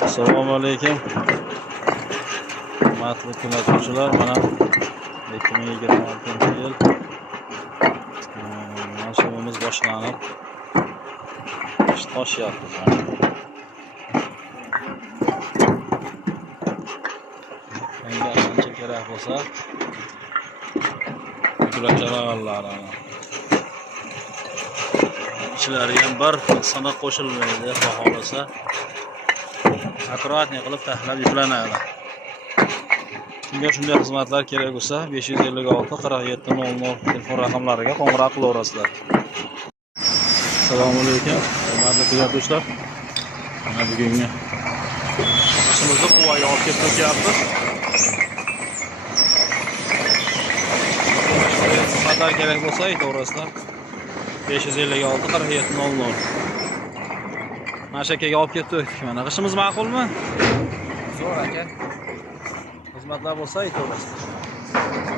Assalomu alaykum. Hurmatli kuzatuvchilar, mana 2026-yil mavsumimiz boshlanib toshyapti. Menga qancha kerak bo'lsa, gulakalarlar ichlariga ham bir sana qo'shilmaydi, xohlasa akkuratniy qilib tahlab yuklanadi. Kimga shunday xizmatlar kerak bo'lsa 556 47 00 telefon raqamlariga qo'ng'iroq qilaverasizlar. Assalomu alaykum, hurmatli kuzatuvchilar. Mana bugungi ishimizni quvaga olib kelib to'kyapmiz. Xizmatlar kerak bo'lsa aytaverasizlar. 556 47 00. Mana shu akaga olib kelib to'kdik. Mana qishimiz ma'qulmi? Zo'r aka. Xizmatlar bo'lsa aytaverasizlar.